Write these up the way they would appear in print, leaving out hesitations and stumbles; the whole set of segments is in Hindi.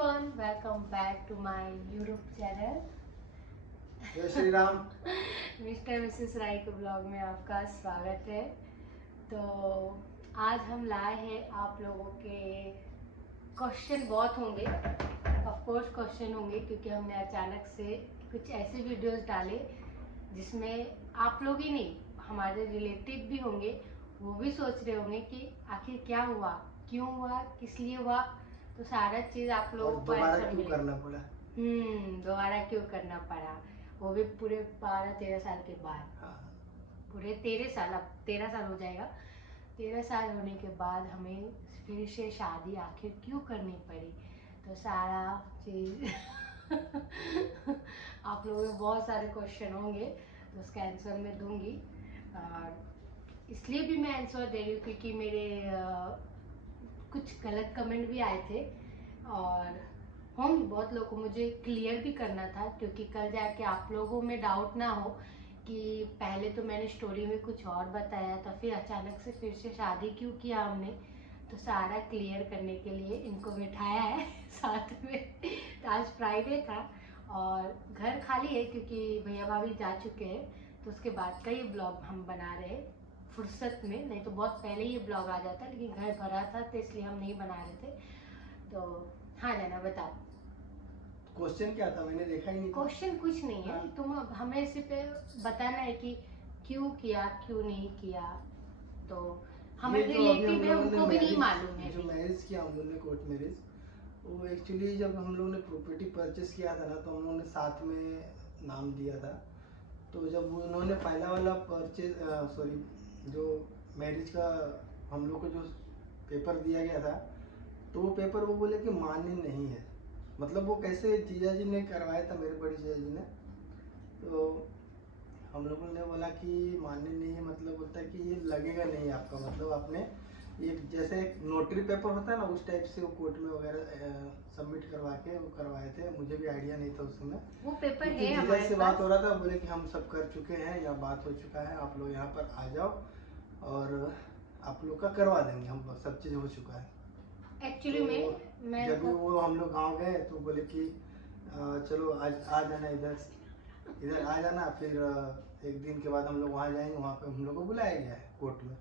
everyone, welcome back to my YouTube channel. जय श्री राम। मिस्टर मिसेस राय के ब्लॉग में आपका स्वागत है। तो आज हम लाए हैं आप लोगों के क्वेश्चन बहुत होंगे, ऑफ कोर्स क्वेश्चन होंगे, क्योंकि हमने अचानक से कुछ ऐसे वीडियोस डाले जिसमें आप लोग ही नहीं, हमारे रिलेटिव भी होंगे, वो भी सोच रहे होंगे कि आखिर क्या हुआ, क्यों हुआ, किस लिए हुआ। तो सारा चीज आप लोगों को दोबारा क्यों करना पड़ा? दोबारा क्यों करना पड़ा, वो भी पूरे 12-13 साल के बाद। हाँ। पूरे 13 साल, अब 13 साल हो जाएगा। 13 साल होने के बाद हमें फिर से शादी आखिर क्यों करनी पड़ी, तो सारा चीज आप लोगों को बहुत सारे क्वेश्चन होंगे, तो उसका आंसर मैं दूंगी। और इसलिए भी मैं आंसर दे रही हूँ क्योंकि मेरे कुछ गलत कमेंट भी आए थे और होंगे बहुत लोगों को, मुझे क्लियर भी करना था, क्योंकि कल जाके आप लोगों में डाउट ना हो कि पहले तो मैंने स्टोरी में कुछ और बताया था, फिर अचानक से फिर से शादी क्यों किया हमने। तो सारा क्लियर करने के लिए इनको बिठाया है साथ में। तो आज फ्राइडे था और घर खाली है क्योंकि भैया भाभी जा चुके हैं, तो उसके बाद का ये ब्लॉग हम बना रहे हैं फुर्सत में, नहीं तो बहुत पहले ये ब्लॉग आ जाता, लेकिन घर भरा था तो इसलिए हम नहीं बना रहे थे। तो हाँ जाना बताओ, क्वेश्चन क्या था? मैंने देखा ही नहीं। क्वेश्चन कुछ नहीं है, तुम हमें सिर्फ बताना है कि क्यों किया, क्यों नहीं किया। तो हमें रिलेटिव है, उनको भी नहीं मालूम है। जो मैरिज किया हम लोगों ने, कोर्ट मैरिज, वो एक्चुअली जब हम लोगों ने प्रॉपर्टी परचेस किया था ना, तो हम लोगों ने साथ में नाम दिया था। तो जब उन्होंने पहला वाला परचेज जो मैरिज का हम लोग को जो पेपर दिया गया था, तो वो पेपर वो बोले कि मान्य नहीं है। मतलब वो कैसे, जीजा जी ने करवाया था, मेरे बड़े जीजा जी ने, तो हम लोगों ने बोला कि मान्य नहीं है, मतलब बोलता है कि ये लगेगा नहीं आपका, मतलब आपने एक जैसे एक नोटरी पेपर होता है ना, उस टाइप से वो कोर्ट में वगैरह सबमिट करवा के वो करवाए थे। मुझे भी आइडिया नहीं था उस समय, वो पेपर है जीजा हमारे से पास। बात हो रहा था, बोले कि हम सब कर चुके हैं या बात हो चुका है, आप लोग यहाँ पर आ जाओ और आप लोग का करवा देंगे, हम सब चीज़ हो चुका है। एक्चुअली तो मैं जब भी वो हम लोग गाँव गए तो बोले कि चलो आज आ जाना, इधर आ जाना। फिर एक दिन के बाद हम लोग वहाँ जाएंगे, वहाँ पे हम लोग को बुलाया गया है कोर्ट में।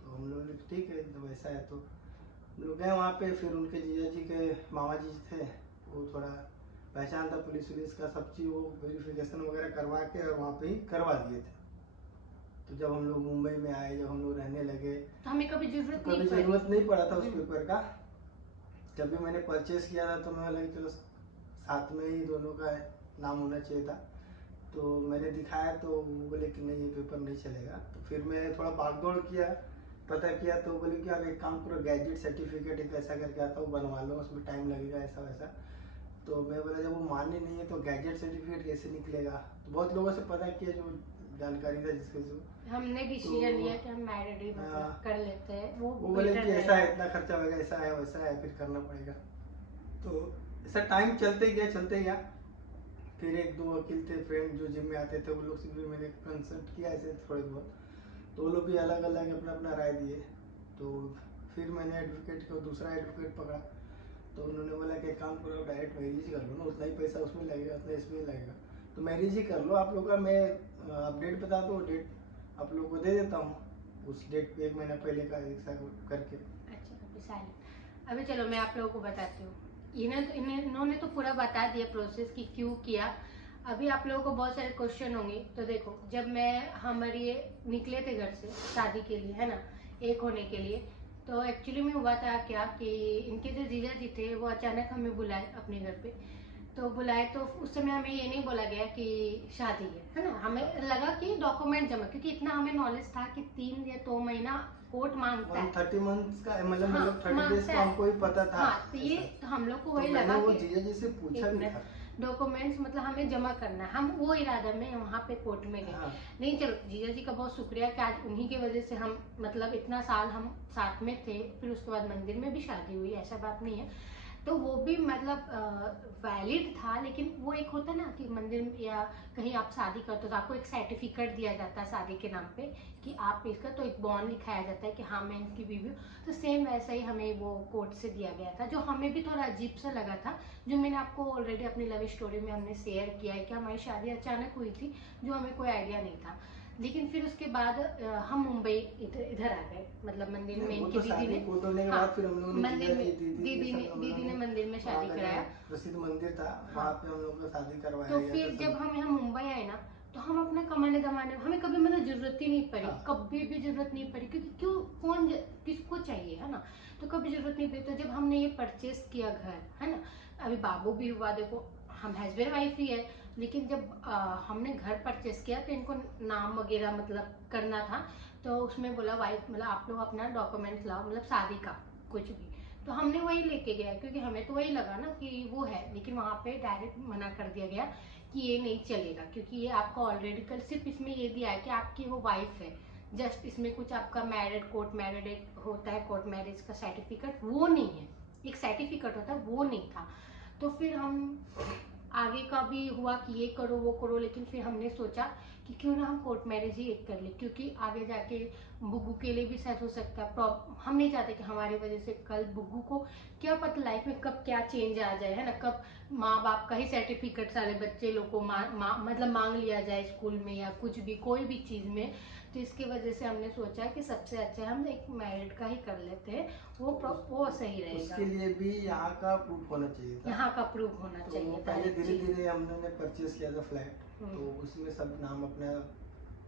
तो हम लोग ने ठीक है, तो वैसा है। तो हम लोग गए वहाँ पे, फिर उनके जीजा जी के मामा जी थे, वो थोड़ा पहचान था पुलिस वुलिस का, सब चीज़ वो वेरिफिकेशन वगैरह करवा के और वहाँ पे ही करवा दिए थे। तो जब हम लोग मुंबई में आए, जब हम लोग रहने लगे, तो हमें कभी जरूरत नहीं पड़ा था उस पेपर का। जब भी मैंने परचेस किया था तो मैं लगा चलो साथ में ही दोनों का नाम होना चाहिए था। तो मैंने दिखाया तो वो बोले कि नहीं, ये पेपर नहीं चलेगा। तो फिर मैं थोड़ा भागदौड़ किया, पता किया, तो बोले कि आप एक काम करो, गैजेट सर्टिफिकेट एक ऐसा करके आता है, वो बनवा लो, उसमें टाइम लगेगा ऐसा वैसा। तो मैं बोला जब वो मान्य नहीं है तो गैजेट सर्टिफिकेट कैसे निकलेगा। तो बहुत लोगों से पता किया, जो जानकारी था जिसके जो, हमने डिसीजन लिया कि हम मैरिड ही मतलब कर लेते हैं। वो बोले कि ऐसा है, इतना खर्चा होगा, ऐसा है वैसा है, फिर करना पड़ेगा। तो ऐसा टाइम चलते गया। फिर एक दो वकील थे फ्रेंड जो जिम में आते थे, वो लोग से भी मैंने कंसल्ट किया ऐसे थोड़े बहुत, तो वो लोग भी अलग अलग अपना अपना राय दिए। तो फिर मैंने एडवोकेट को, दूसरा एडवोकेट पकड़ा। तो उन्होंने बोला कि एक काम करो, डायरेक्ट मैरिज ही कर लो ना, उतना ही पैसा उसमें लगेगा, उतना इसमें लगेगा, तो मैरिज ही कर लो आप लोग का। मैं अपडेट बता दो, डेट आप लोग को दे देता हूँ, उस डेट पे 1 महीना पहले का ऐसा करके। अच्छा अभी चलो मैं आप लोगों को बताती हूँ। इन्होंने तो पूरा बता दिया प्रोसेस कि क्यों किया। अभी आप लोगों को बहुत सारे क्वेश्चन होंगे। तो देखो, जब हमारे निकले थे घर से शादी के लिए, है ना, एक होने के लिए, तो एक्चुअली में हुआ था क्या कि इनके जो जीजा जी थे वो अचानक हमें बुलाए अपने घर पे। तो बुलाए तो उस समय हमें ये नहीं बोला गया कि शादी है ना, हमें लगा कि डॉक्यूमेंट जमा, क्योंकि इतना हमें नॉलेज था कि 3 या 2 महीना कोर्ट मांगता है, 30 मंथ्स का, मतलब हाँ, 30 डेज का हमको ही पता था। हाँ, तो ये हम लोग को वही तो लगा वो कि जीजा जी से पूछा भी था, डॉक्यूमेंट्स मतलब हमें जमा करना है, हम वो इरादा में वहाँ पे कोर्ट में गए। हाँ। नहीं चलो, जीजा जी का बहुत शुक्रिया कि आज उन्हीं की वजह से हम मतलब इतना साल हम साथ में थे, फिर उसके बाद मंदिर में भी शादी हुई, ऐसा बात नहीं है। तो वो भी मतलब वैलिड था, लेकिन वो एक होता है ना कि मंदिर में या कहीं आप शादी करते हो तो आपको एक सर्टिफिकेट दिया जाता है शादी के नाम पे कि आप इसका, तो एक बॉन्ड लिखाया जाता है कि हाँ मैं इनकी बीवी हूँ। तो सेम वैसा ही हमें वो कोर्ट से दिया गया था, जो हमें भी थोड़ा अजीब सा लगा था, जो मैंने आपको ऑलरेडी अपनी लव स्टोरी में हमने शेयर किया है कि हमारी शादी अचानक हुई थी, जो हमें कोई आइडिया नहीं था। लेकिन फिर उसके बाद हम मुंबई इधर आ गए, मतलब मंदिर में इनकी दीदी ने, हाँ फिर हम लोगों ने मंदिर किया में कि दीदी ने मंदिर में शादी कराया, प्रसिद्ध मंदिर था, हाँ। वहाँ पे हम लोग का शादी करवाया तो गया फिर था। जब हम यहाँ मुंबई आए ना, तो हम अपना कमाने दमाने, हमें कभी मतलब जरूरत ही नहीं पड़ी, हाँ। कभी भी जरूरत नहीं पड़ी, क्योंकि क्यों, कौन किसको चाहिए, है ना। तो कभी जरूरत नहीं पड़ी। तो जब हमने ये परचेस किया घर, है ना, अभी बाबू भी हुआ, देखो हम हस्बैंड वाइफ ही है, लेकिन जब हमने घर परचेस किया तो इनको नाम वगैरह मतलब करना था, तो उसमें बोला वाइफ मतलब आप लोग अपना डॉक्यूमेंट लाओ, मतलब शादी का कुछ भी। तो हमने वही लेके गया, क्योंकि हमें तो वही लगा ना कि वो है, लेकिन वहाँ पे डायरेक्ट मना कर दिया गया कि ये नहीं चलेगा, क्योंकि ये आपका ऑलरेडी कल सिर्फ इसमें ये दिया है कि आपकी वो वाइफ है, जस्ट इसमें कुछ आपका मैरिड, कोर्ट मैरिड एक होता है, कोर्ट मैरिज का सर्टिफिकेट, वो नहीं है, एक सर्टिफिकेट होता है, वो नहीं था। तो फिर हम आगे का भी हुआ कि ये करो वो करो, लेकिन फिर हमने सोचा कि क्यों ना हम कोर्ट मैरिज ही एक कर ले, क्योंकि आगे जाके बुग्गू के लिए भी सेट हो सकता है। हम नहीं चाहते कि हमारी वजह से कल बुग्गू को क्या पता लाइफ में कब क्या चेंज आ जाए, है ना, कब माँ बाप का ही सर्टिफिकेट सारे बच्चे लोग को मतलब मांग लिया जाए स्कूल में या कुछ भी, कोई भी चीज में। तो इसकी वजह से हमने सोचा कि सबसे अच्छा हम एक मैरिड का ही कर लेते हैं, वो सही रहेगा। उसके लिए भी यहाँ का प्रूफ होना चाहिए था, यहाँ का प्रूफ होना तो चाहिए था। पहले धीरे धीरे हमने परचेस किया था फ्लैट, तो उसमें सब नाम अपना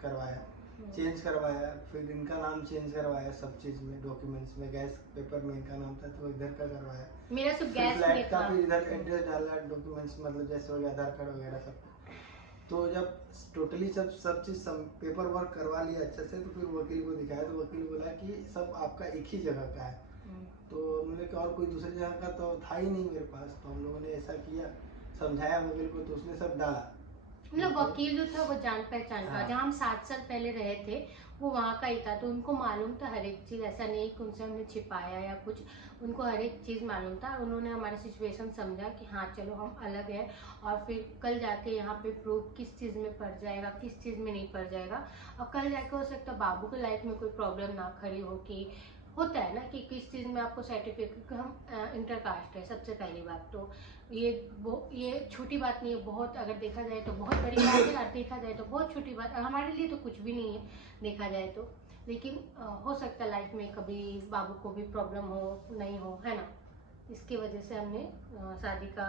करवाया, चेंज करवाया, फिर इनका नाम चेंज करवाया, सब चीज में डॉक्यूमेंट्स में, गैस पेपर में इनका नाम था तो इधर का करवाया, मेरा सब गैस फ्लैट का फिर इधर एड्रेस डाला, डॉक्यूमेंट्स मतलब जैसे हो गया आधार कार्ड वगैरह सब। तो जब टोटली सब चीज पेपर वर्क करवा लिया अच्छे से, तो फिर वकील को दिखाया, तो वकील बोला कि सब आपका एक ही जगह का है। तो मैंने कहा और कोई दूसरी जगह का तो था ही नहीं मेरे पास, तो हम लोगों ने ऐसा किया, समझाया वकील को, तो उसने सब डाला। मतलब वकील जो था वो जान पहचान का, हाँ। जहाँ हम 7 साल पहले रहे थे वो वहाँ का ही था, तो उनको मालूम था हर एक चीज, ऐसा नहीं कि उनसे हमने छिपाया या कुछ, उनको हर एक चीज मालूम था। उन्होंने हमारा सिचुएशन समझा कि हाँ चलो हम अलग है, और फिर कल जाके यहाँ पे प्रूफ किस चीज में पड़ जाएगा, किस चीज में नहीं पड़ जाएगा, और कल जाके हो सकता है बाबू के लाइफ में कोई प्रॉब्लम ना खड़ी हो, कि होता है ना कि किस चीज में आपको सर्टिफिकेट, क्योंकि हम इंटरकास्ट है सबसे पहली बात, तो ये छोटी बात नहीं है, बहुत अगर देखा जाए तो बहुत बड़ी बात है, और देखा जाए तो बहुत छोटी बात, हमारे लिए तो कुछ भी नहीं है देखा जाए तो, लेकिन हो सकता है लाइफ में कभी बाबू को भी प्रॉब्लम हो, नहीं हो, है ना, इसकी वजह से हमने शादी का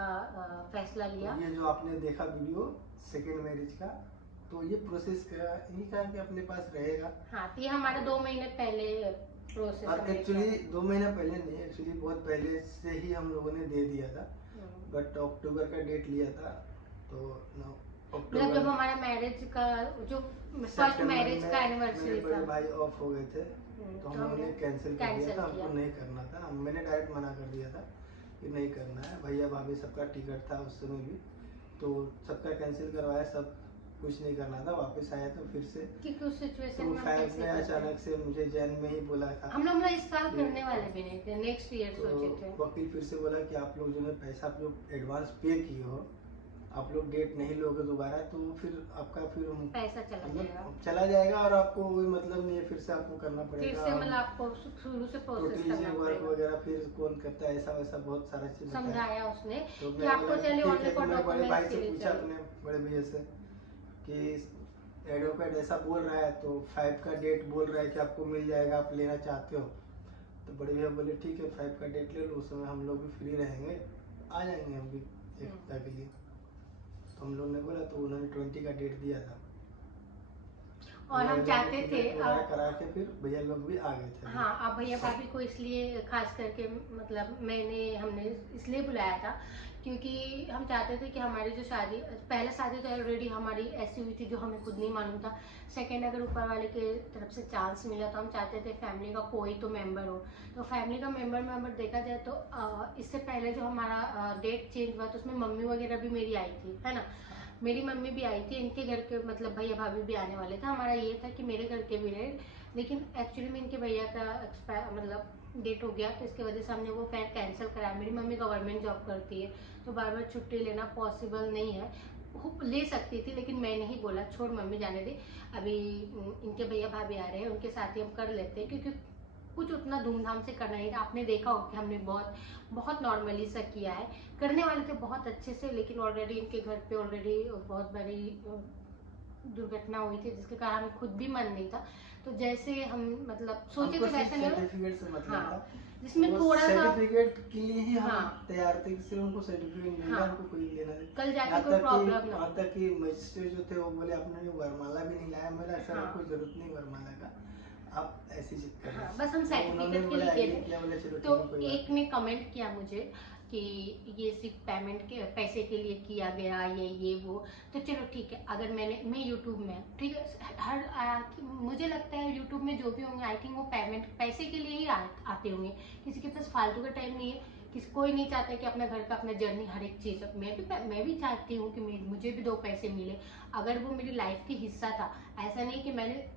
फैसला लिया। ये जो आपने देखा वीडियो सेकेंड मैरिज का, तो ये प्रोसेस का यही था कि अपने पास रहेगा। हाँ, तो ये हमारा 2 महीने पहले प्रोसेस, और एक्चुअली 2 महीना पहले नहीं, एक्चुअली बहुत पहले से ही हम लोगों ने दे दिया था, बट अक्टूबर का डेट लिया था, तो मतलब जब हमारा मैरिज का जो फर्स्ट मैरिज का एनिवर्सरी था, भाई ऑफ हो गए थे, तो हम लोगों ने कैंसिल कर दिया था, हमको नहीं करना था, मैंने डायरेक्ट मना कर दिया था कि नहीं करना है। भैया भाभी सबका टिकट था उस समय भी, तो सबका कैंसिल करवाया, सब कुछ नहीं करना था, वापस आया तो फिर से क्योंकि उस सिचुएशन तो में फैब ने अचानक से मुझे जैन में ही बोला था, हम लोग इस साल करने वाले भी नहीं थे, नेक्स्ट ईयर सोचे थे। वकील फिर से बोला कि आप लोग जो है पैसा आप लोग एडवांस पे किए हो, आप लोग डेट नहीं लोगे दोबारा, तो फिर आपका फिर पैसा चला जाएगा और आपको कोई मतलब नहीं है, फिर से आपको करना पड़ेगा, फिर से मतलब आपको शुरू से प्रोसेस करना वर्क वगैरह फिर कौन करता है, ऐसा वैसा बहुत सारा चीज समझाया उसने तो कि आपको चले ओनली फॉर मैं बड़े भाई डॉक्यूमेंट्स से के लिए पूछा, चाहिए। अपने बड़े भैया से कि एडवोकेट ऐसा बोल रहा है, तो 5 का डेट बोल रहा है कि आपको मिल जाएगा, आप लेना चाहते हो, तो बड़े भैया बोले ठीक है 5 का डेट ले लो, उस समय हम लोग भी फ्री रहेंगे, आ जाएंगे हम भी एक हफ्ता के लिए। तो हम लोग ने बोला, तो उन्होंने 20 का डेट दिया था, और हम चाहते थे करा के फिर भैया लोग भी आ गए थे। हाँ, अब भैया भाभी को इसलिए खास करके मतलब हमने इसलिए बुलाया था क्योंकि हम चाहते थे कि हमारी जो पहला शादी तो ऑलरेडी हमारी ऐसी हुई थी जो हमें खुद नहीं मालूम था, सेकंड अगर ऊपर वाले के तरफ से चांस मिला तो हम चाहते थे फैमिली का कोई तो मेंबर हो। तो फैमिली का मेंबर में अगर देखा जाए तो इससे पहले जो हमारा डेट चेंज हुआ तो उसमें मम्मी वगैरह भी मेरी आई थी, है ना, मेरी मम्मी भी आई थी, इनके घर के मतलब भैया भाभी भी आने वाले थे, हमारा ये था कि मेरे घर के भी रहे, लेकिन एक्चुअली में इनके भैया का मतलब डेट हो गया, तो इसकी वजह से हमने वो फ्लाइट कैंसिल करा। मेरी मम्मी गवर्नमेंट जॉब करती है, तो बार बार छुट्टी लेना पॉसिबल नहीं है। ले सकती थी लेकिन मैंने ही बोला छोड़ मम्मी जाने दे, अभी इनके भैया भाभी आ रहे हैं, उनके साथ ही हम कर लेते हैं, क्योंकि कुछ उतना धूमधाम से करना ही था। आपने देखा हो कि हमने बहुत बहुत नॉर्मली सा किया है। करने वाले थे बहुत अच्छे से, लेकिन ऑलरेडी इनके घर पे ऑलरेडी बहुत बड़ी दुर्घटना हुई थी, जिसके कारण हमें खुद भी मन नहीं था। तो जैसे हम मतलब सोचे थे वैसा नहीं सर्टिफिकेट से मतलब हाँ, था, जिसमें थोड़ा सा सर्टिफिकेट के लिए ही हम हाँ, तैयार थे कि सिर्फ उनको सर्टिफिकेट मिलना, हाँ, उनको कोई लेना नहीं। कल जाके यहाँ कोई तक प्रॉब्लम कि ना यहाँ तक कि मजिस्ट्रेट जो थे वो बोले आपने वरमाला भी नहीं लाया। मेरा सर हाँ, कोई जरूरत नहीं वरमाला का, आप ऐसी जिद कर रहे हाँ, हैं। बस हम तो उन्होंने सर्टिफिकेट के बोला लिए एग्री किए किया, बोले चलो थे। ठीक तो है कोई बात एक ने कमेंट किया मुझे कि ये सिर्फ पेमेंट के पैसे के लिए किया गया, ये वो। तो चलो ठीक है, अगर मैं यूट्यूब में ठीक है, मुझे लगता है यूट्यूब में जो भी होंगे आई थिंक वो पेमेंट पैसे के लिए ही आते होंगे। किसी के पास फालतू का टाइम नहीं है, किसी कोई नहीं चाहता कि अपना घर का अपना जर्नी हर एक चीज़। मैं भी चाहती हूँ कि मुझे भी 2 पैसे मिले, अगर वो मेरी लाइफ की हिस्सा था। ऐसा नहीं कि मैंने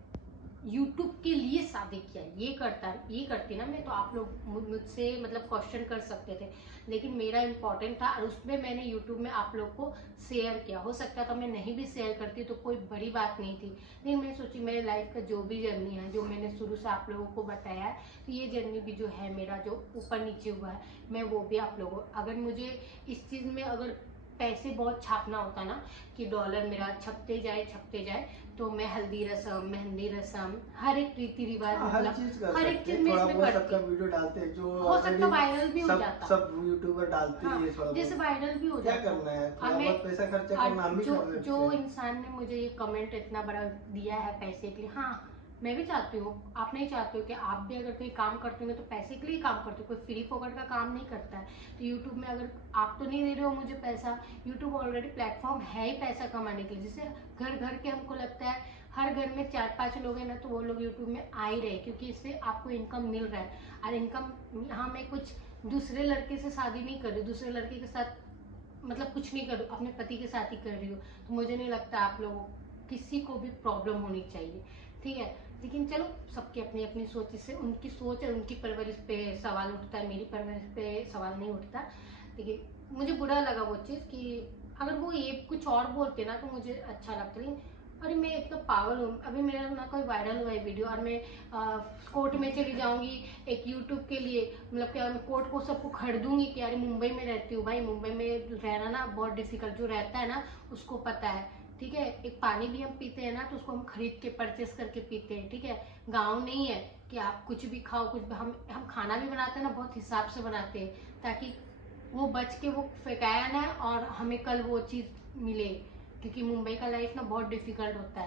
यूट्यूब के लिए शादी किया, ये करती ना मैं, तो आप लोग मुझसे मतलब क्वेश्चन कर सकते थे। लेकिन मेरा इम्पोर्टेंट था और उसमें मैंने यूट्यूब में आप लोग को शेयर किया। हो सकता था मैं नहीं भी शेयर करती तो कोई बड़ी बात नहीं थी, लेकिन मैं सोची मेरे लाइफ का जो भी जर्नी है, जो मैंने शुरू से आप लोगों को बताया है, तो ये जर्नी भी जो है मेरा जो ऊपर नीचे हुआ है, मैं वो भी आप लोगों, अगर मुझे इस चीज़ में अगर पैसे बहुत छापना होता ना कि डॉलर मेरा छपते जाए, तो मैं हल्दी रस्म, मेहंदी रस्म, हर एक रीति रिवाज हर मतलब चीज कर हर एक सकते चीज हैं। में थोड़ा इसमें बहुत सबका करती, वीडियो डालते हैं जो हो सकता already वायरल भी हो सब जाता, सब यूट्यूबर डालते हाँ, ही है। थोड़ा जैसे बहुत वायरल भी हो क्या जाता। करना है, थोड़ा हमें बहुत पैसा खर्चा करना हम भी कर सकते जो हैं। इंसान ने मुझे ये कमेंट इतना बड़ा दिया है पैसे के लिए, हाँ मैं भी चाहती हूँ, आप नहीं चाहते हो कि आप भी अगर कोई काम करते होंगे तो पैसे के लिए काम करते हो, कोई फ्री फोकट का काम नहीं करता है। तो यूट्यूब में अगर आप तो नहीं दे रहे हो मुझे पैसा, यूट्यूब ऑलरेडी प्लेटफॉर्म है ही पैसा कमाने के लिए, जिससे घर घर के हमको लगता है हर घर में 4-5 लोग हैं ना, तो वो लोग यूट्यूब में आ ही रहे, क्योंकि इससे आपको इनकम मिल रहा है। और इनकम, हाँ मैं कुछ दूसरे लड़के से शादी नहीं कर रही, दूसरे लड़के के साथ मतलब कुछ नहीं करूँ, अपने पति के साथ ही कर रही हूँ। तो मुझे नहीं लगता आप लोगों किसी को भी प्रॉब्लम होनी चाहिए, ठीक है। लेकिन चलो सबकी अपनी अपनी सोच, इससे उनकी सोच और उनकी परवरिश पे सवाल उठता है, मेरी परवरिश पे सवाल नहीं उठता। लेकिन मुझे बुरा लगा वो चीज़ कि अगर वो ये कुछ और बोलते ना तो मुझे अच्छा लगता। लेकिन अरे मैं इतना पागल हूँ, अभी मेरा ना कोई वायरल हुआ है वीडियो और मैं कोर्ट में चली जाऊंगी एक यूट्यूब के लिए, मतलब क्या मैं कोर्ट को सबको खरीदूंगी कि अरे मुंबई में रहती हूँ भाई, मुंबई में रहना ना बहुत डिफिकल्ट, जो रहता है ना उसको पता है, ठीक है। एक पानी भी हम पीते हैं ना तो उसको हम खरीद के परचेस करके पीते हैं, ठीक है। गाँव नहीं है कि आप कुछ भी खाओ, कुछ भी, हम खाना भी बनाते हैं ना बहुत हिसाब से बनाते हैं, ताकि वो बच के वो फेंकाया ना और हमें कल वो चीज़ मिले। क्योंकि मुंबई का लाइफ ना बहुत डिफिकल्ट होता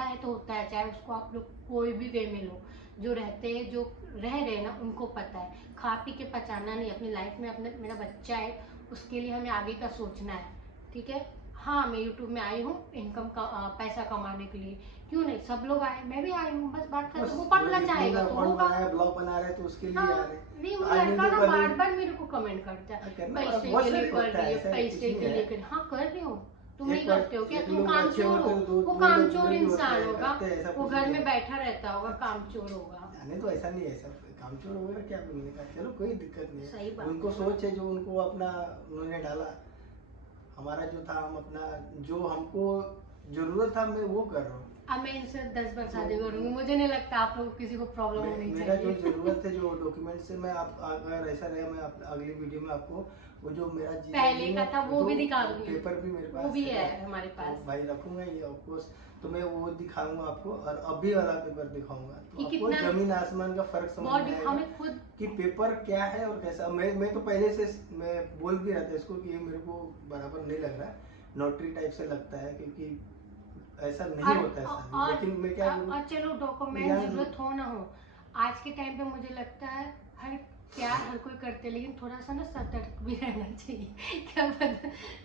है तो होता है, चाहे उसको आप लोग कोई भी वे में लो। जो रहते हैं, जो रह रहे हैं ना, उनको पता है। खा पी के पचाना नहीं, अपनी लाइफ में अपने मेरा बच्चा है उसके लिए हमें आगे का सोचना है, ठीक है। हाँ मैं यूट्यूब में आई हूँ इनकम का पैसा कमाने के लिए, क्यों नहीं, सब लोग आए, मैं भी आई हूँ, बस बात खत्म। वो पढ़ना चाहेगा तो होगा, ब्लॉग बना रहे तो उसके लिए हाँ, आ रहे। नहीं वो आदमी लड़का तो ना कभी- बार बार मेरे को कमेंट करता है करना पैसे बहुत के लिए सारे कर होता रही है, है, ऐसा कुछ पैसे नहीं के है। लिए कर, हाँ कर रही हूँ। तुम एक नहीं बार- करते हो क्या, एक तुम लोग काम अच्छे चोर होते हो, हैं, वो दो काम लोग चोर बुरे भी होते इंसान हैं, होगा, करते हैं, ऐसा वो कुछ घर नहीं में है। बैठा रहता होगा, काम चोर होगा। नहीं तो ऐसा नहीं है, ऐसा कामचोर वगैरह क्या बोलने का, चलो कोई दिक्कत नहीं सही है। बात उनको है। सोच है जो उनको अपना उन्होंने डाला। हमारा जो था हम अपना जो हमको जरूरत था मैं वो कर रहा हूँ। अब मैं इनसे 10 बार शादी करूंगी, मुझे नहीं लगता आप लोगों को किसी को प्रॉब्लम होनी मेरा जो चाहिए। जरूरत है जो डॉक्यूमेंट से मैं आप अगर ऐसा रहेगा मैं अगली वीडियो में आपको वो जो मेरा पहले का था वो भी दिखाऊंगी, पेपर भी मेरे पास वो भी है हमारे पास। तो भाई रखूंगा ये ऑफकोर्स, तो मैं वो दिखाऊंगा आपको और अभी वाला पेपर दिखाऊंगा, तो कि आपको कितना जमीन आसमान का फर्क समझ में आएगा हमें खुद कि पेपर क्या है और कैसा। मैं तो पहले से मैं बोल भी रहा था इसको कि ये मेरे को बराबर नहीं लग रहा है, नोटरी टाइप से लगता है, क्योंकि ऐसा नहीं होता है शादी। लेकिन मैं क्या बोलूं, और चलो डॉक्यूमेंट जरूरत हो ना हो, आज के टाइम पे मुझे लगता है हर प्यार हर कोई करते हैं, लेकिन थोड़ा सा ना सतर्क भी रहना चाहिए। क्या पता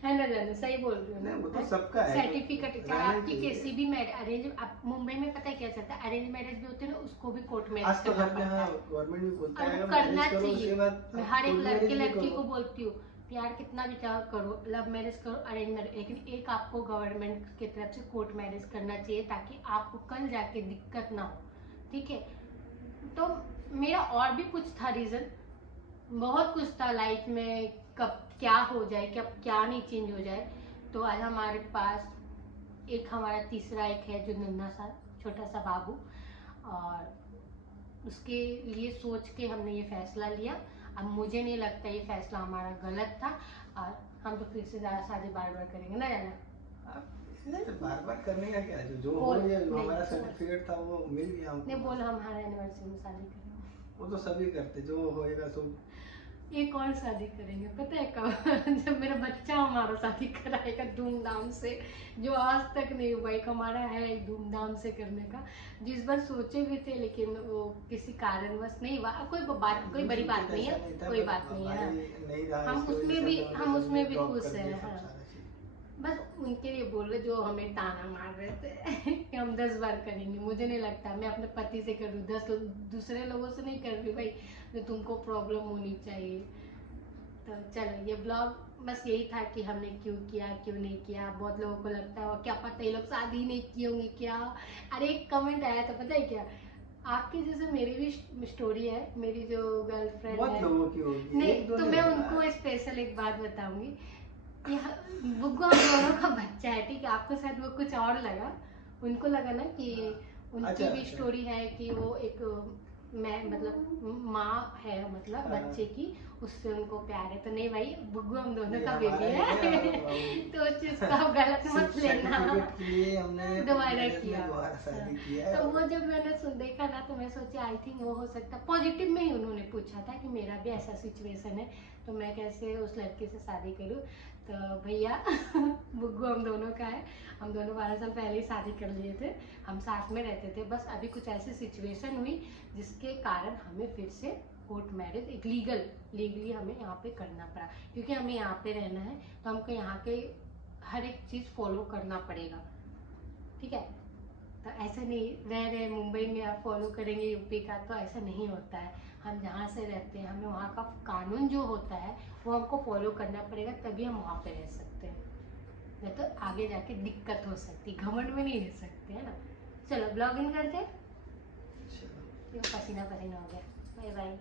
है ना जाना, सही बोल रही हूँ ना, वो तो सबका है, सर्टिफिकेट चाहे रहना आपकी चाहिए। कैसी भी मैरिज अरेंज, आप मुंबई में पता है क्या चलता है, अरेंज मैरिज भी होते हैं ना, उसको भी कोर्ट में आज तो हर जगह गवर्नमेंट भी बोलता और है वो अगर करना मैरिज करो उसके चाहिए। बाद मैं हर एक court लड़के marriage भी लड़की करो। को बोलती हूँ प्यार कितना भी चाहो करो, लव मैरिज करो, अरेंज मैरिज, लेकिन एक आपको गवर्नमेंट की तरफ से कोर्ट मैरिज करना चाहिए ताकि आपको कल जाके दिक्कत ना हो, ठीक है। तो मेरा और भी कुछ था रीज़न, बहुत कुछ था लाइफ में, कब क्या हो जाए, कब क्या नहीं चेंज हो जाए। तो आज हमारे पास एक हमारा तीसरा एक है जो नन्हा सा छोटा सा बाबू, और उसके लिए सोच के हमने ये फैसला लिया। अब मुझे नहीं लगता ये फैसला हमारा गलत था, और हम तो फिर से शादी बार बार करेंगे ना जाना। बार बार करने का क्या है, जो हो बोल, गया, जो नहीं, हमारा बोल। सर्टिफिकेट था वो मिल गया हमको। नहीं बोल, हम हमारे एनिवर्सरी में शादी करेंगे। वो तो सभी करते, जो होएगा सो। एक और शादी करेंगे, पता है कब? जब मेरा बच्चा हमारा शादी कराएगा धूमधाम से, जो आज तक नहीं हुआ। एक हमारा है एक धूमधाम से करने का, जिस बार सोचे भी थे, लेकिन वो किसी कारणवश नहीं हुआ। कोई बड़ी बात नहीं है, कोई बात नहीं है। नहीं रहा, हम इसकी उसमें वजह भी से हमने हम उसमें भी drop खुश कर दिया हैं। सब हाँ, सारा चीज़। बस उनके लिए बोल रहे जो हमें ताना मार रहे थे कि हम 10 बार करेंगे। मुझे नहीं लगता मैं अपने पति से करूँ, 10 दूसरे लोगों से नहीं कर रही भाई, जो तुमको प्रॉब्लम होनी चाहिए। तो चलो, ये ब्लॉग बस यही था कि हमने क्यों किया, क्यों नहीं किया। बहुत लोगों को लगता है क्या पता ये लोग शादी नहीं किए होंगे क्या। अरे एक कमेंट आया था, पता है क्या, आपके जैसे मेरी भी स्टोरी है। मेरी जो गर्लफ्रेंड बहुत है, लोगों की होगी, नहीं एक दो तो नहीं मैं होगा। उनको स्पेशल एक बात बताऊंगी। बुग्गू हम दोनों का बच्चा है, ठीक है। आपको शायद वो कुछ और लगा, उनको लगा ना कि उनकी अच्छा, भी अच्छा। स्टोरी है कि वो एक मैं मतलब माँ है, मतलब हाँ। बच्चे की, उससे उनको प्यार है। तो नहीं भाई, बुग्गू हम दोनों ये का हमारा बेबी ही है, है तो उस चीज को आप गलत मत सिर्फ लेना। सर्टिफिकेट के लिए हमने दोबारा मैरिज किया। में दोबारा शादी किया है। तो वो जब मैंने देखा ना, तो मैं सोची आई थिंक वो हो सकता, पॉजिटिव में ही उन्होंने पूछा था कि मेरा भी ऐसा सिचुएशन है, तो मैं कैसे उस लड़के से शादी करूं। तो भैया बुग्गू हम दोनों का है। हम दोनों 12 साल पहले ही शादी कर लिए थे, हम साथ में रहते थे। बस अभी कुछ ऐसी सिचुएशन हुई जिसके कारण हमें फिर से कोर्ट मैरिज एक लीगली हमें यहाँ पे करना पड़ा, क्योंकि हमें यहाँ पे रहना है, तो हमको यहाँ के हर एक चीज़ फॉलो करना पड़ेगा, ठीक है। तो ऐसा नहीं रह रहे मुंबई में आप फॉलो करेंगे यूपी का, तो ऐसा नहीं होता है। हम जहाँ से रहते हैं, हमें वहाँ का कानून जो होता है वो हमको फॉलो करना पड़ेगा, तभी हम वहाँ पे रह सकते हैं। नहीं तो आगे जाके दिक्कत हो सकती, घमंड में नहीं रह सकते, है ना। चलो ब्लॉगिंग करते, चलो। पसीना पसीना हो गया। Bye bye.